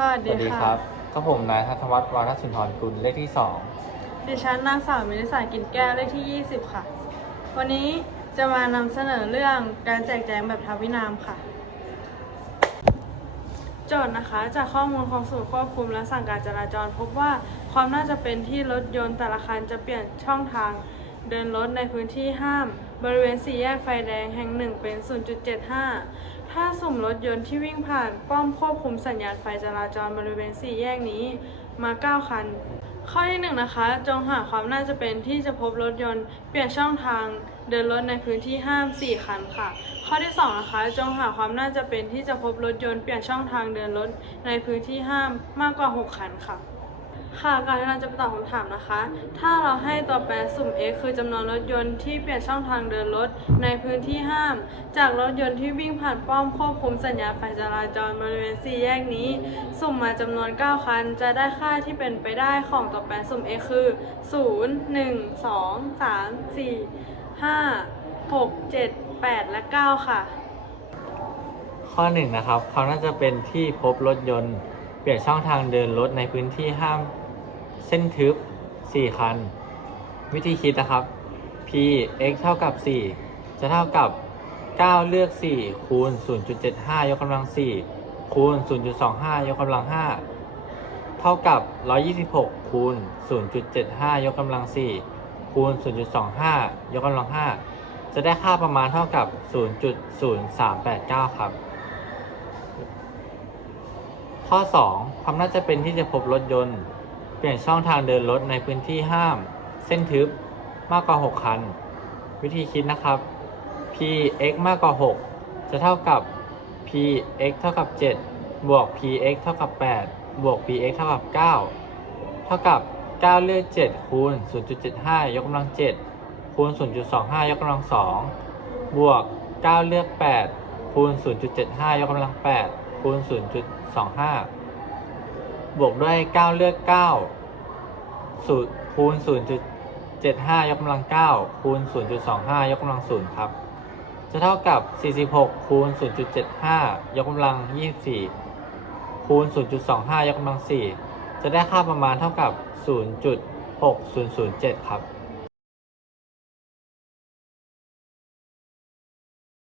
สวัสสดีวัสดีค่ะครับก็ผมนายทัศวัฒน์วาทสุนทรกุลเลขที่ดิฉันนางสาวมินิสากินแก้วเลขที่ 20 ค่ะ วันนี้จะมานำเสนอเรื่องการแจกแจงแบบทวินามค่ะ โจทย์นะคะจากข้อมูลของศูนย์ควบคุมและสั่งการจราจร พบว่าความน่าจะเป็นที่รถยนต์แต่ละคันจะเปลี่ยนช่องทาง เดินรถในพื้นที่ห้าม บริเวณสี่แยกไฟแดงแห่งหนึ่งเป็น 0.75 ถ้าสุ่มรถยนต์ที่วิ่งผ่านป้อมควบคุมสัญญาณไฟจราจรบริเวณสี่แยกนี้มา 9 คัน ข้อที่หนึ่งนะคะ จงหาความน่าจะเป็นที่จะพบรถยนต์เปลี่ยนช่องทางเดินรถในพื้นที่ห้าม 4 คันค่ะ ข้อที่สองนะคะ จงหาความน่าจะเป็นที่จะพบรถยนต์เปลี่ยนช่องทางเดินรถในพื้นที่ห้ามมากกว่า 6 คันค่ะ ค่ะก่อนที่เราจะไปตอบคำถามนะคะ ถ้าเราให้ตัวแปรสุ่ม x คือจำนวนรถยนต์ที่เปลี่ยนช่องทางเดินรถในพื้นที่ห้าม จากรถยนต์ที่วิ่งผ่านป้อมควบคุมสัญญาณไฟจราจรบริเวณสี่แยกนี้ สุ่มมาจำนวน 9 คัน จะได้ค่าที่เป็นไปได้ของตัวแปรสุ่ม x คือ 0 1 2 3 4 5 6 7 8 และ 9 ค่ะ ข้อ1นะครับ เขาน่าจะเป็นที่พบรถยนต์ ลี่ยนช่องทางเดินรถในพื้นที่ห้ามเส้นทึบ 4 คัน วิธีคิดนะครับ p x เท่ากับ 4 จะเท่ากับ 9 เลือก 4 คูณ 0.75 ยกกำลัง 4 คูณ 0.25 ยกกำลัง 5 เท่ากับ 126 คูณ 0.75 ยกกำลัง 4 คูณ 0.25 ยกกำลัง 5 จะได้ค่าประมาณเท่ากับ 0.0389 ครับ ข้อ 2 ความน่าจะเป็นที่จะพบรถยนต์ เปลี่ยนช่องทางเดินรถในพื้นที่ห้าม เส้นทึบมากกว่า 6 คัน วิธีคิดนะครับ p x มากกว่า 6 จะเท่ากับ p x เท่ากับ 7 บวก p x เท่ากับ 8 บวก p x เท่ากับ 9 เท่ากับ 9 เลือก 7 คูณ 0.75 ยกกำลัง 7 คูณ 0.25 ยกกำลัง 2 บวก 9 เลือก 8 คูณ 0.75 ยกกำลัง 8 คูณ 0.25 บวกด้วย 9 เลือก 9 สูตรคูณ 0.75 ยกกำลัง 9 คูณ 0.25 ยกกำลัง 0 ครับ จะเท่ากับ 46 คูณ 0.75 ยกกำลัง 24 คูณ 0.25 ยกกำลัง 4 จะได้ค่าประมาณเท่ากับ 0.6007 ครับ